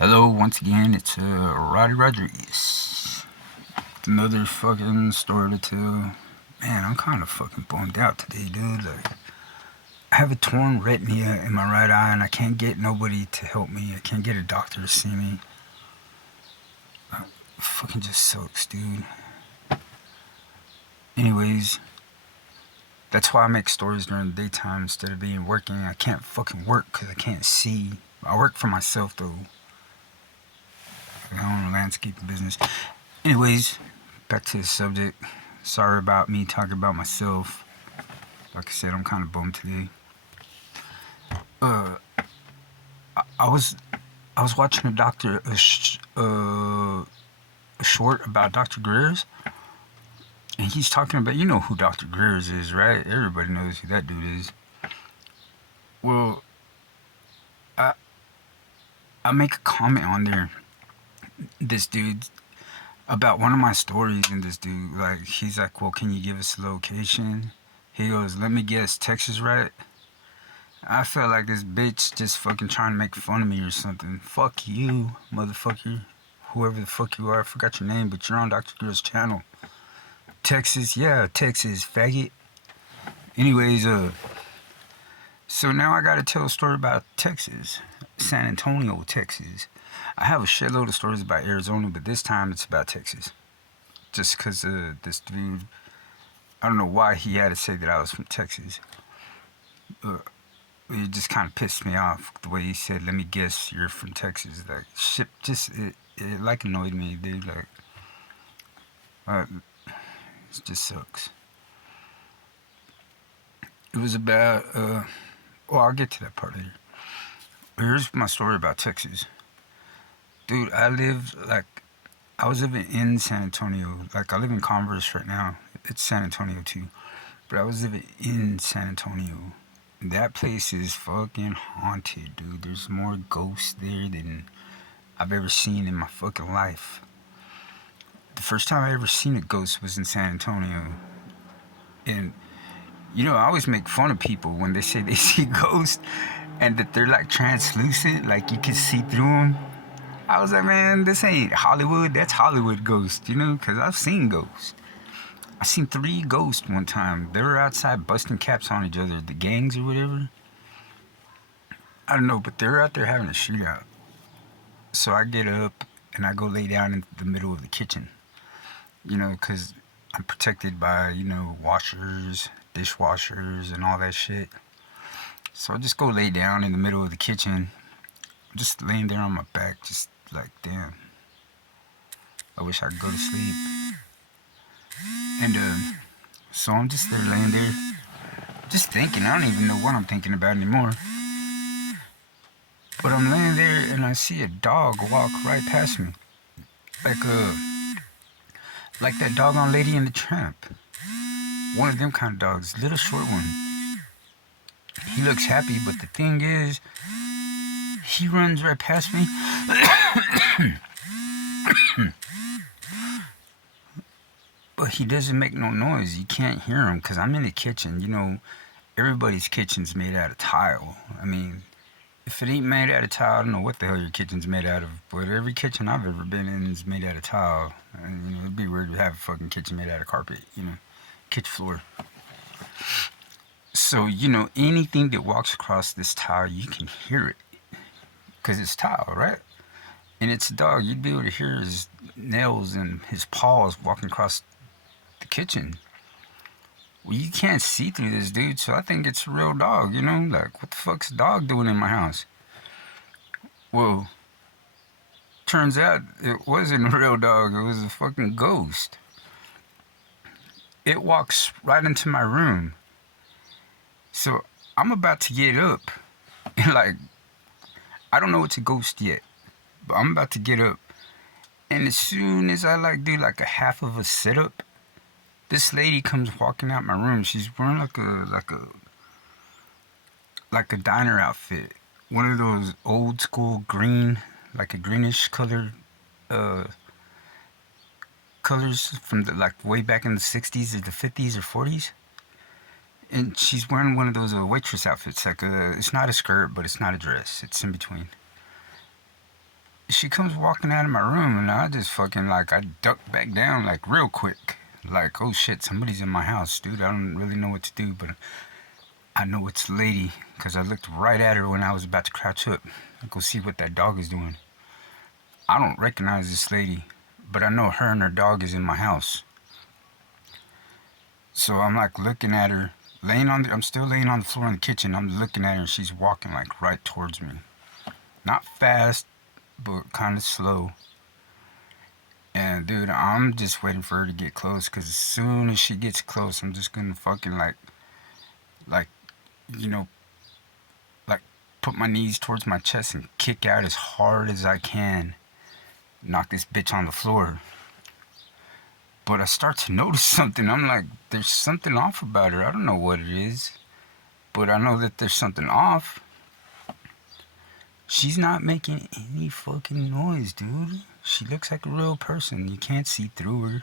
Hello, once again, it's Roddy Rodriguez. Another fucking story to tell. Man, I'm kind of fucking bummed out today, dude. Like, I have a torn retina in my right eye and I can't get nobody to help me. I can't get a doctor to see me. It fucking just sucks, dude. Anyways, that's why I make stories during the daytime instead of being working. I can't fucking work because I can't see. I work for myself, though. I own a landscaping business. Anyways, back to the subject. Sorry about me talking about myself. Like I said, I'm kind of bummed today. Uh, I was watching a short about Dr. Greer's, and he's talking about, you know who Dr. Greer's is, right? Everybody knows who that dude is. Well, I I make a comment on there. This dude about one of my stories, and this dude, like, he's like, well, can you give us a location? He goes, let me guess, Texas, right? I felt like this bitch just fucking trying to make fun of me or something. Fuck you, motherfucker. Whoever the fuck you are, I forgot your name, but you're on Dr. Girl's channel. Texas, yeah, Texas, faggot. Anyways, so now I gotta tell a story about Texas. San Antonio, Texas. I have a shitload of stories about Arizona, but this time it's about Texas. Just because this dude, I don't know why he had to say that I was from Texas. It just kind of pissed me off the way he said, let me guess you're from Texas. Like, shit, it like annoyed me, dude. Like, it just sucks. It was about, well, I'll get to that part later. Here's my story about Texas. Dude, I was living in San Antonio. Like, I live in Converse right now. It's San Antonio too. But I was living in San Antonio. That place is fucking haunted, dude. There's more ghosts there than I've ever seen in my fucking life. The first time I ever seen a ghost was in San Antonio. And, you know, I always make fun of people when they say they see ghosts and that they're like translucent, like you can see through them. I was like, man, this ain't Hollywood. That's Hollywood ghosts, you know, because I've seen ghosts. I seen 3 ghosts one time. They were outside busting caps on each other, the gangs or whatever. I don't know, but they were out there having a shootout. So I get up and I go lay down in the middle of the kitchen, you know, because I'm protected by, you know, washers, dishwashers, and all that shit. So I just go lay down in the middle of the kitchen, just laying there on my back, just like, damn, I wish I could go to sleep. And so I'm just there laying there, just thinking. I don't even know what I'm thinking about anymore. But I'm laying there and I see a dog walk right past me, like like that doggone Lady in the Tramp. One of them kind of dogs, little short one. He looks happy, but the thing is, he runs right past me. But he doesn't make no noise. You can't hear him because I'm in the kitchen. You know, everybody's kitchen's made out of tile. I mean, if it ain't made out of tile, I don't know what the hell your kitchen's made out of. But every kitchen I've ever been in is made out of tile. And, you know, it'd be weird to have a fucking kitchen made out of carpet, you know, kitchen floor. So, you know, anything that walks across this tile, you can hear it. Because it's tile, right? And it's a dog. You'd be able to hear his nails and his paws walking across the kitchen. Well, you can't see through this, dude, so I think it's a real dog, you know? Like, what the fuck's a dog doing in my house? Well, turns out it wasn't a real dog, it was a fucking ghost. It walks right into my room. So I'm about to get up. And, like, I don't know it's a ghost yet, but I'm about to get up. And as soon as I, like, do, like, a half of a sit-up, this lady comes walking out my room. She's wearing like a diner outfit. One of those old school green, like a greenish color, colors from the, like, way back in the 60s or the 50s or 40s. And she's wearing one of those waitress outfits. Like, it's not a skirt, but it's not a dress. It's in between. she comes walking out of my room, and I just fucking like I duck back down like real quick. Like, oh shit, somebody's in my house, dude. I don't really know what to do, but I know it's a lady because I looked right at her when I was about to crouch up and go see what that dog is doing. I don't recognize this lady, but I know her and her dog is in my house. So I'm like looking at her, I'm still laying on the floor in the kitchen. I'm looking at her and she's walking like right towards me. Not fast, but kind of slow. And dude, I'm just waiting for her to get close because as soon as she gets close, I'm just gonna fucking like, you know, like put my knees towards my chest and kick out as hard as I can. Knock this bitch on the floor. But I start to notice something. I'm like, there's something off about her. I don't know what it is, but I know that there's something off. She's not making any fucking noise, dude. She looks like a real person. You can't see through her.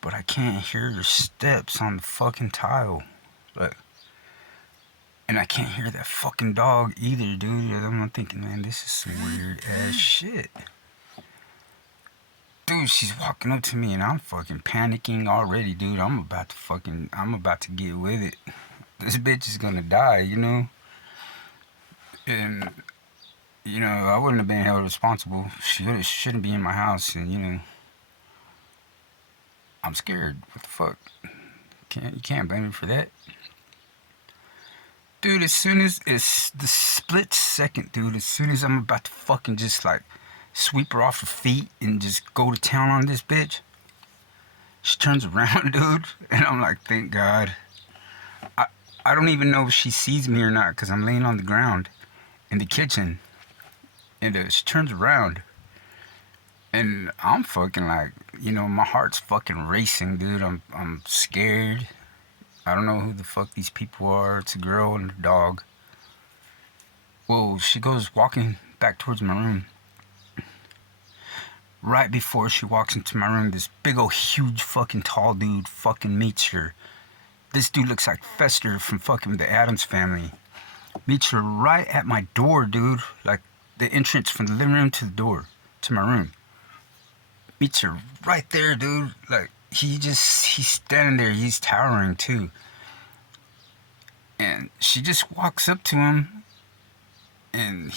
But I can't hear her steps on the fucking tile. Like, and I can't hear that fucking dog either, dude. I'm thinking, man, this is some weird ass shit. Dude, she's walking up to me and I'm fucking panicking already, dude. I'm about to get with it. This bitch is gonna die, you know? And, you know, I wouldn't have been held responsible. She shouldn't be in my house, and, you know, I'm scared. What the fuck? You can't blame me for that. Dude, as soon as it's the split second, dude, as soon as I'm about to fucking just like sweep her off her feet and just go to town on this bitch, she turns around, dude, and I'm like, thank God. I don't even know if she sees me or not because I'm laying on the ground in the kitchen, and she turns around, and I'm fucking like, you know, my heart's fucking racing, dude. I'm scared. I don't know who the fuck these people are. It's a girl and a dog. Well, she goes walking back towards my room. Right before she walks into my room, this big old huge fucking tall dude fucking meets her. This dude looks like Fester from fucking the Addams Family. Meets her right at my door, dude. Like the entrance from the living room to the door to my room. Meets her right there, dude. Like he's standing there. He's towering too. And she just walks up to him, and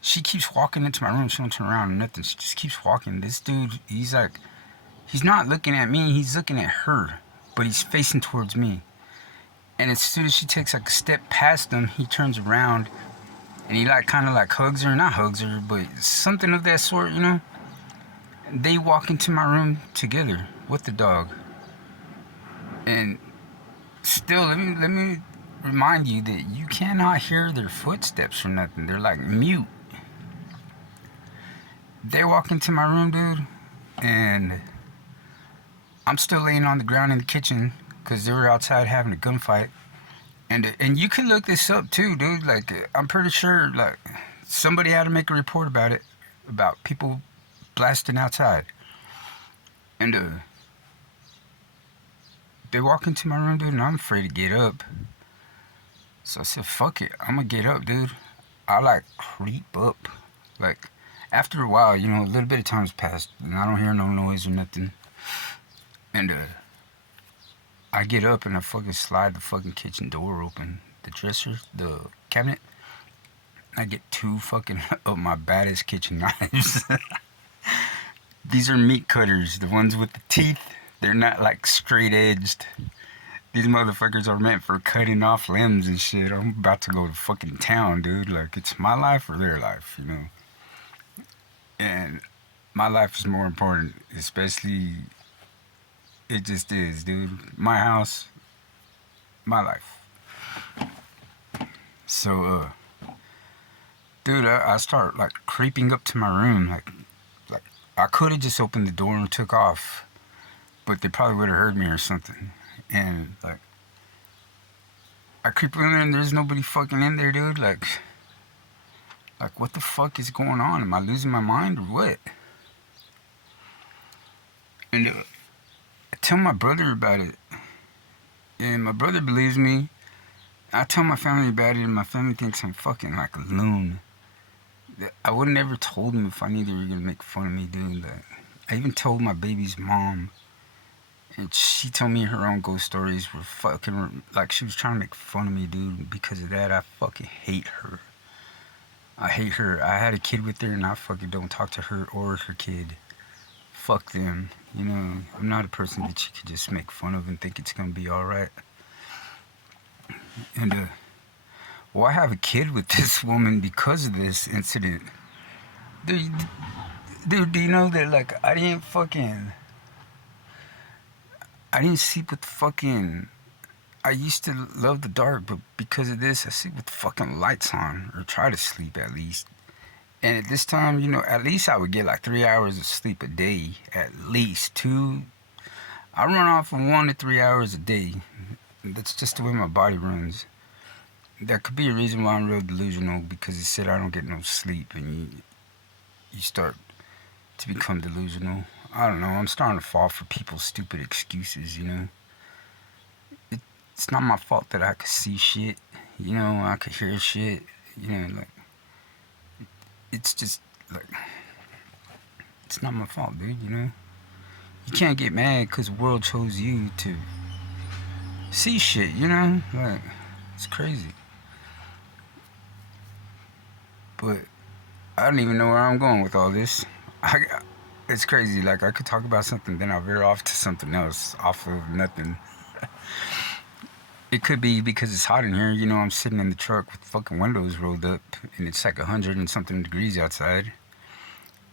she keeps walking into my room. She don't turn around or nothing. She just keeps walking. This dude, he's not looking at me. He's looking at her, but he's facing towards me. And as soon as she takes like a step past him, he turns around, and he like kind of like hugs her. Not hugs her, but something of that sort, you know. They walk into my room together with the dog. And still, let me remind you that you cannot hear their footsteps or nothing. They're like mute. They walk into my room, dude, and I'm still laying on the ground in the kitchen because they were outside having a gunfight. And you can look this up too, dude. Like, I'm pretty sure like somebody had to make a report about it, about people blasting outside. And they walk into my room, dude, and I'm afraid to get up. So I said, fuck it, I'm gonna get up, dude. I like creep up. Like, after a while, you know, a little bit of time's passed, and I don't hear no noise or nothing. And I get up and I fucking slide the fucking kitchen door open, the dresser, the cabinet. I get two fucking of my baddest kitchen knives. These are meat cutters, the ones with the teeth. They're not like straight edged. These motherfuckers are meant for cutting off limbs and shit. I'm about to go to fucking town, dude. Like, it's my life or their life, you know. And my life is more important, especially, it just is, dude. My house, my life. So, dude, I start like creeping up to my room. Like I could have just opened the door and took off, but they probably would have heard me or something. And like, I creep in there and there's nobody fucking in there, dude. Like what the fuck is going on? Am I losing my mind or what? And I tell my brother about it, and my brother believes me. I tell my family about it, and my family thinks I'm fucking like a loon. I would have never told them if I knew they were gonna make fun of me, dude. Like, I even told my baby's mom, and she told me her own ghost stories were fucking like she was trying to make fun of me, dude. Because of that, I fucking hate her. I hate her. I had a kid with her, and I fucking don't talk to her or her kid. Fuck them. You know, I'm not a person that you could just make fun of and think it's gonna be all right. And well, I have a kid with this woman because of this incident. Dude, dude, do you know that like I didn't sleep with fucking. I used to love the dark, but because of this, I sleep with fucking lights on, or try to sleep at least. And at this time, you know, at least I would get like 3 hours of sleep a day, at least two. I run off of 1 to 3 hours a day. That's just the way my body runs. That could be a reason why I'm real delusional because it said I don't get no sleep, and you start to become delusional. I don't know. I'm starting to fall for people's stupid excuses. You know, it's not my fault that I could see shit. You know, I could hear shit. You know, like it's just like it's not my fault, dude. You know, you can't get mad because the world chose you to see shit. You know, like it's crazy. But I don't even know where I'm going with all this. I, it's crazy. Like I could talk about something, then I'll veer off to something else off of nothing. It could be because it's hot in here. You know, I'm sitting in the truck with fucking windows rolled up, and it's like 100 and something degrees outside.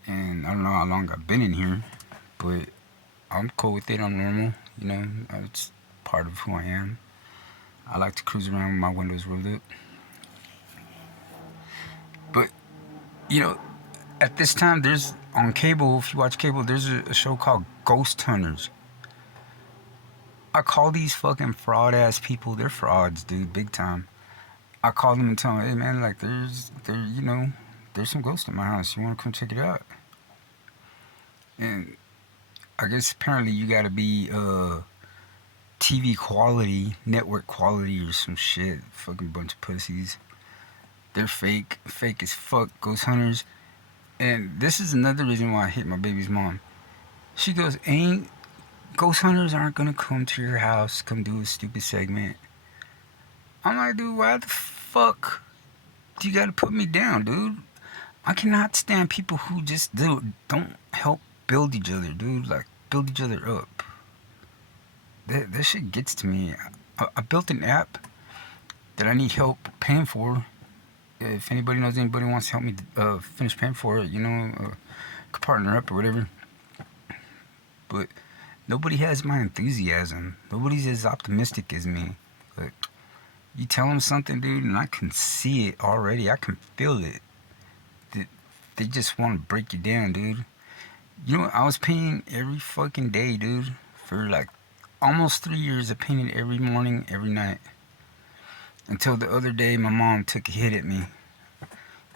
And I don't know how long I've been in here, but I'm cool with it. I'm normal. You know, it's part of who I am. I like to cruise around with my windows rolled up. But you know, at this time, there's on cable. If you watch cable, there's a show called Ghost Hunters. I call these fucking fraud ass people. They're frauds, dude, big time. I call them and tell them, hey man, like you know, there's some ghosts in my house. You want to come check it out? And I guess apparently you gotta be TV quality, network quality, or some shit. Fucking bunch of pussies. They're fake as fuck. Ghost hunters. And this is another reason why I hate my baby's mom. She goes, ain't ghost hunters aren't gonna come to your house, come do a stupid segment. I'm like, dude, why the fuck do you gotta put me down, dude? I cannot stand people who just don't help build each other, dude. Like build each other up. That shit gets to me. I built an app that I need help paying for. If anybody knows anybody wants to help me finish paying for it, you know, could partner up or whatever. But nobody has my enthusiasm. Nobody's as optimistic as me. Like you tell them something, dude, and I can see it already. I can feel it. They just want to break you down, dude. You know, I was painting every fucking day, dude, for like almost 3 years. I painted every morning, every night. Until the other day, my mom took a hit at me.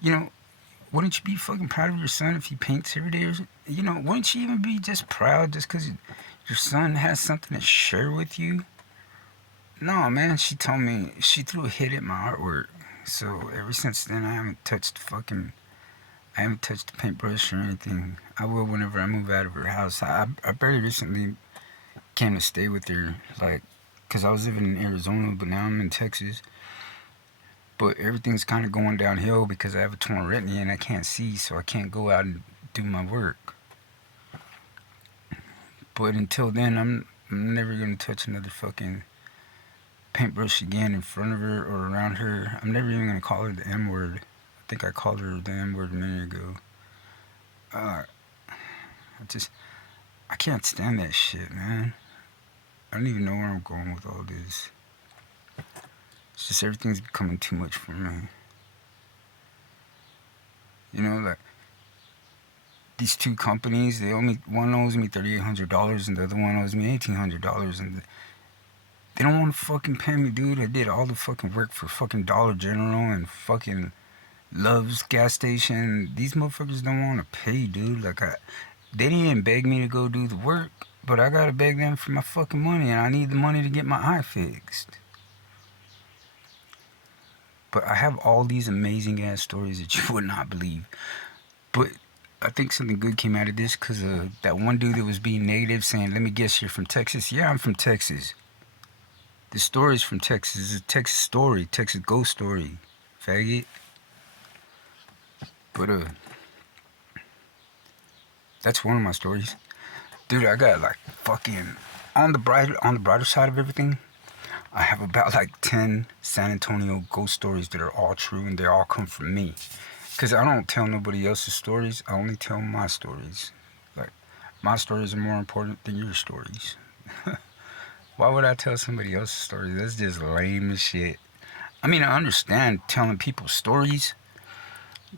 You know, wouldn't you be fucking proud of your son if he paints every day? Or, you know, wouldn't you even be just proud just because your son has something to share with you? No, man, she told me, she threw a hit at my artwork. So ever since then, I haven't touched the paintbrush or anything. I will whenever I move out of her house. I very recently came to stay with her, like, because I was living in Arizona, but now I'm in Texas. But everything's kind of going downhill because I have a torn retina and I can't see, so I can't go out and do my work. But until then, I'm never going to touch another fucking paintbrush again in front of her or around her. I'm never even going to call her the M word. I think I called her the M word a minute ago. Uh, I can't stand that shit, man. I don't even know where I'm going with all this. It's just everything's becoming too much for me. You know, like these two companies, one owes me $3,800 and the other one owes me $1,800, and they don't want to fucking pay me, dude. I did all the fucking work for fucking Dollar General and fucking Love's gas station. These motherfuckers don't want to pay, dude. They didn't beg me to go do the work, but I gotta beg them for my fucking money, and I need the money to get my eye fixed. But I have all these amazing ass stories that you would not believe. But I think something good came out of this because that one dude that was being negative saying, let me guess, you're from Texas? Yeah, I'm from Texas. The story's from Texas. It's a Texas story, Texas ghost story, faggot. But that's one of my stories. Dude, I got like fucking on the brighter side of everything. I have about like 10 San Antonio ghost stories that are all true and they all come from me. Cause I don't tell nobody else's stories. I only tell my stories. Like my stories are more important than your stories. Why would I tell somebody else's story? That's just lame as shit. I mean, I understand telling people stories.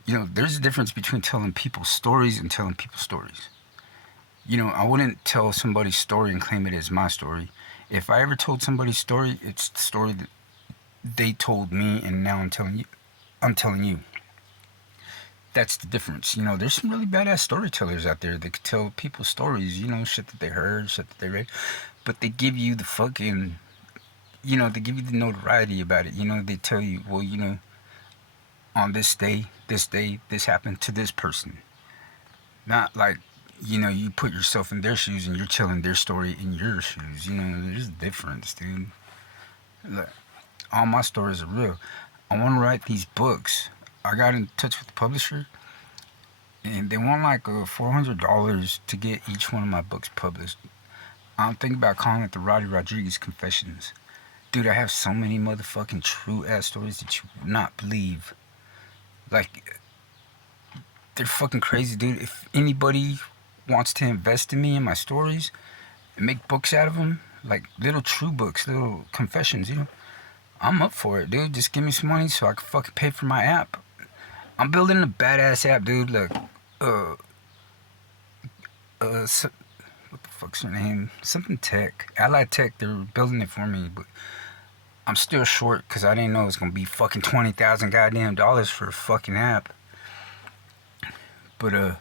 There's a difference between telling people stories and telling people stories. I wouldn't tell somebody's story and claim it as my story. If I ever told somebody's story, it's the story that they told me, and now I'm telling you. I'm telling you. That's the difference. There's some really badass storytellers out there that could tell people stories. Shit that they heard, shit that they read, but they give you the fucking. They give you the notoriety about it. They tell you, well, on this day, this happened to this person. Not like you put yourself in their shoes and you're telling their story in your shoes. There's a difference, dude. Like, all my stories are real. I want to write these books. I got in touch with the publisher, and they want like $400 to get each one of my books published. I'm thinking about calling it the Roddy Rodriguez Confessions. Dude, I have so many motherfucking true ass stories that you would not believe. Like, they're fucking crazy, dude. If anybody wants to invest in me and my stories and make books out of them, like little true books, little confessions, I'm up for it, dude. Just give me some money so I can fucking pay for my app. I'm building a badass app, dude. Like, so, what the fuck's her name? Something Tech. Allied Tech, they're building it for me, but I'm still short because I didn't know it was gonna be fucking 20,000 goddamn dollars for a fucking app. But,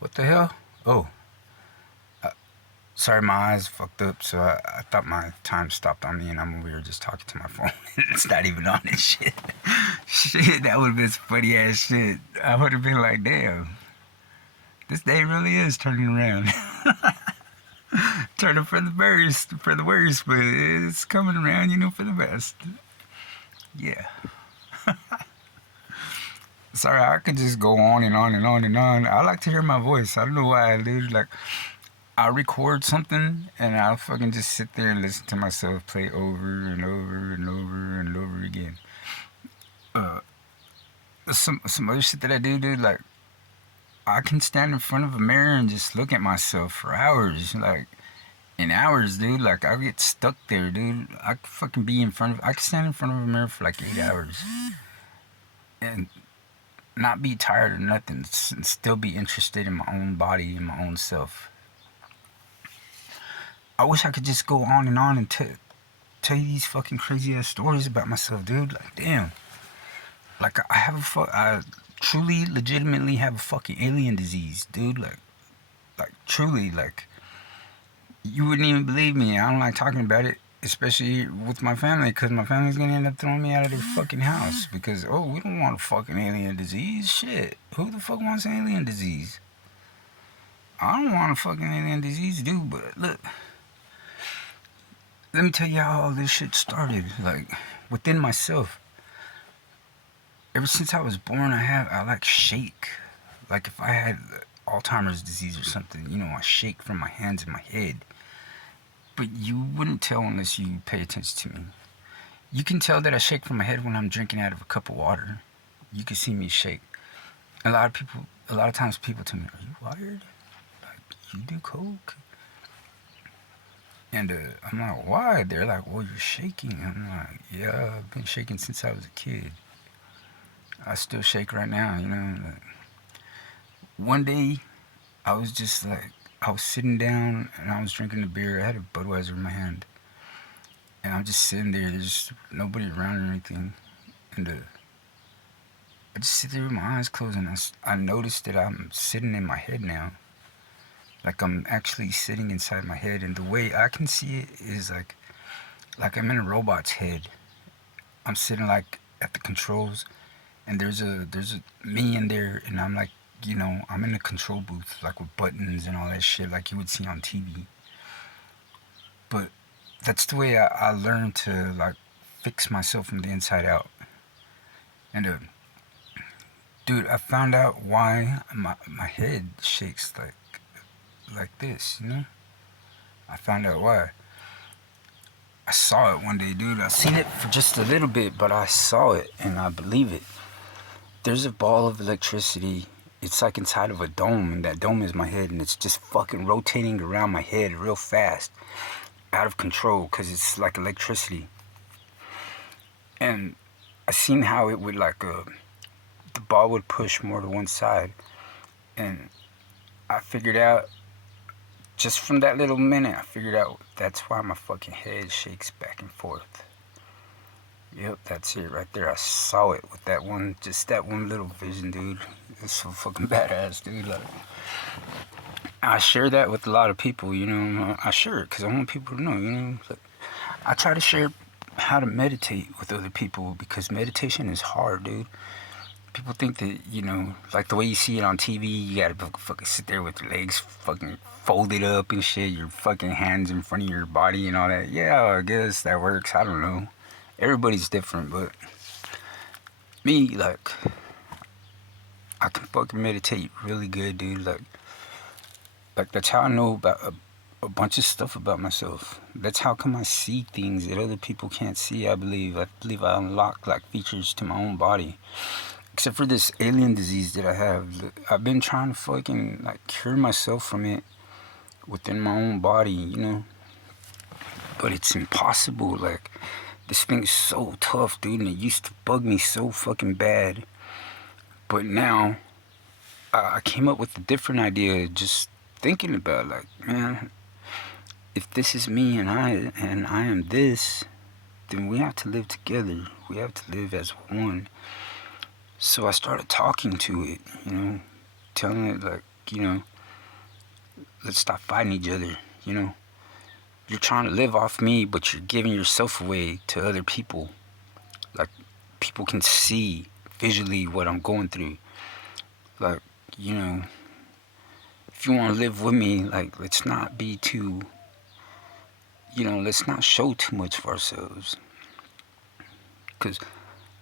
what the hell? Oh, sorry, my eyes fucked up, so I thought my time stopped on me, and I'm over here just talking to my phone. It's not even on this shit. Shit, that would have been some funny ass shit. I would have been like, damn, this day really is turning around. Turning for the worst, but it's coming around, for the best. Yeah. Sorry, I could just go on and on and on and on. I like to hear my voice. I don't know why, dude. Like, I record something and I'll fucking just sit there and listen to myself play over and over and over and over again. Uh, some other shit that I do, dude. Like, I can stand in front of a mirror and just look at myself for hours, like in hours, dude. Like, I get stuck there, dude. I could fucking be in front of. I could stand in front of a mirror for like 8 hours and not be tired or nothing, and still be interested in my own body and my own self. I wish I could just go on and tell you these fucking crazy ass stories about myself, dude. Like, damn. Like, I truly, legitimately have a fucking alien disease, dude. Like truly, like, you wouldn't even believe me. I don't like talking about it, especially with my family, because my family's gonna end up throwing me out of their fucking house because, oh, we don't want a fucking alien disease. Shit, who the fuck wants an alien disease? I don't want a fucking alien disease, dude. But look, let me tell you how all this shit started. Like, within myself. Ever since I was born, I like shake. Like, if I had Alzheimer's disease or something, I shake from my hands and my head. But you wouldn't tell unless you pay attention to me. You can tell that I shake from my head when I'm drinking out of a cup of water. You can see me shake. A lot of times people tell me, "Are you wired? Like, you do coke?" And I'm like, "Why?" They're like, "Well, you're shaking." I'm like, "Yeah, I've been shaking since I was a kid. I still shake right now, Like, one day, I was just like, I was sitting down and I was drinking a beer. I had a Budweiser in my hand. And I'm just sitting there. There's nobody around or anything. And I just sit there with my eyes closed and I noticed that I'm sitting in my head now. Like, I'm actually sitting inside my head. And the way I can see it is like I'm in a robot's head. I'm sitting like at the controls, and there's a me in there, and I'm like, I'm in a control booth, like with buttons and all that shit, like you would see on TV. But that's the way I learned to like fix myself from the inside out. And dude, I found out why my head shakes like this. I found out why. I saw it one day, dude. I seen it for just a little bit, but I saw it and I believe it. There's a ball of electricity. It's like inside of a dome, and that dome is my head, and it's just fucking rotating around my head real fast, out of control, because it's like electricity. And I seen how it would the ball would push more to one side, and I figured out, just from that little minute, I figured out that's why my fucking head shakes back and forth. Yep, that's it right there. I saw it with just that one little vision, dude. It's so fucking badass, dude. Like, I share that with a lot of people, I share it because I want people to know, Like, I try to share how to meditate with other people because meditation is hard, dude. People think that, like the way you see it on TV, you gotta fucking sit there with your legs fucking folded up and shit, your fucking hands in front of your body and all that. Yeah, I guess that works. I don't know. Everybody's different, but me, like, I can fucking meditate really good, dude. Like that's how I know about a bunch of stuff about myself. That's how come I see things that other people can't see. I believe I unlock like features to my own body. Except for this alien disease that I have. I've been trying to fucking like cure myself from it within my own body. But it's impossible. Like, this thing is so tough, dude, and it used to bug me so fucking bad. But now, I came up with a different idea just thinking about, like, man, if this is me and I am this, then we have to live together. We have to live as one. So I started talking to it, telling it, like, let's stop fighting each other, You're trying to live off me, but you're giving yourself away to other people. Like, people can see visually what I'm going through. Like, if you want to live with me, like, let's not be too, let's not show too much of ourselves. Because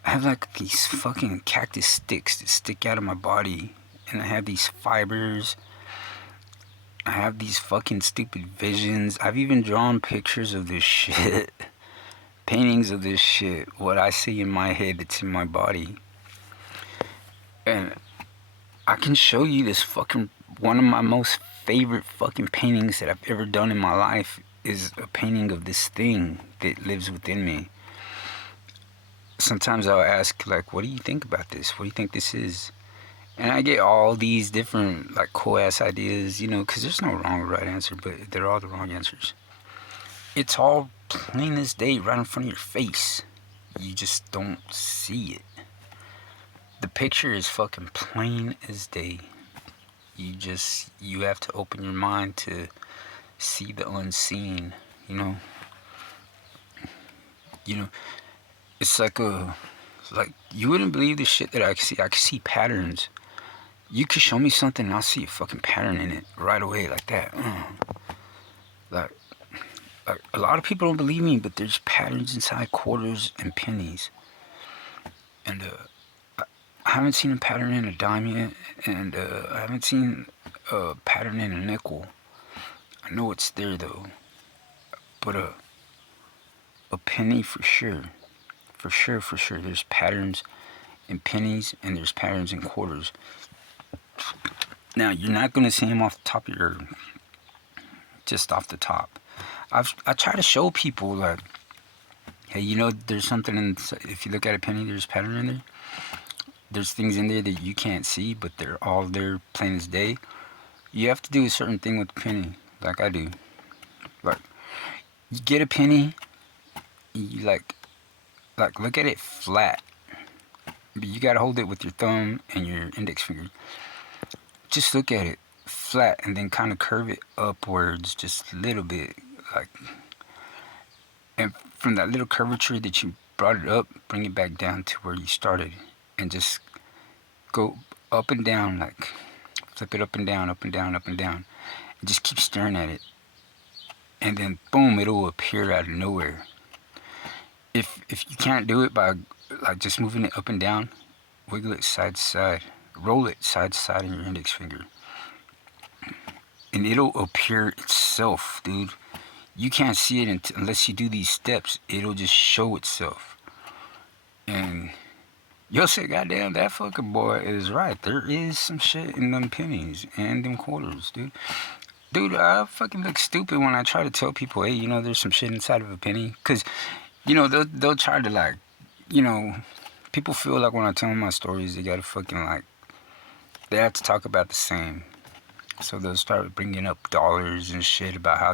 I have, like, these fucking cactus sticks that stick out of my body. And I have these fibers. I have these fucking stupid visions. I've even drawn pictures of this shit. Paintings of this shit. What I see in my head that's in my body. And I can show you this fucking... One of my most favorite fucking paintings that I've ever done in my life is a painting of this thing that lives within me. Sometimes I'll ask, like, what do you think about this? What do you think this is? And I get all these different, like, cool-ass ideas, because there's no wrong or right answer, but they're all the wrong answers. It's all plain as day right in front of your face. You just don't see it. The picture is fucking plain as day. You have to open your mind to see the unseen, It's like you wouldn't believe the shit that I can see. I can see patterns. You could show me something and I'll see a fucking pattern in it right away, like that. Like a lot of people don't believe me, but there's patterns inside quarters and pennies. And I haven't seen a pattern in a dime yet, and I haven't seen a pattern in a nickel. I know it's there though, but a penny for sure. For sure. There's patterns in pennies and there's patterns in quarters. Now, you're not going to see them off the top of your... Just off the top. I try to show people, like, hey, there's something in... If you look at a penny, there's a pattern in there. There's things in there that you can't see, but they're all there plain as day. You have to do a certain thing with the penny, like I do. Like, you get a penny, you like look at it flat. But you gotta hold it with your thumb and your index finger. Just look at it flat and then kind of curve it upwards just a little bit, like. And from that little curvature that you brought it up, bring it back down to where you started, and just go up and down, like flip it up and down, up and down, up and down, and just keep staring at it, and then boom, it'll appear out of nowhere. If you can't do it by like just moving it up and down, wiggle it side to side, roll it side to side in your index finger, and it'll appear itself, dude. You can't see it unless you do these steps. It'll just show itself, and you'll say, "Goddamn, that fucking boy is right. There is some shit in them pennies and them quarters, dude." Dude, I fucking look stupid when I try to tell people, "Hey, there's some shit inside of a penny," because they'll try to like, you know, people feel like when I tell them my stories, they gotta fucking like, they have to talk about the same. So they'll start bringing up dollars and shit about how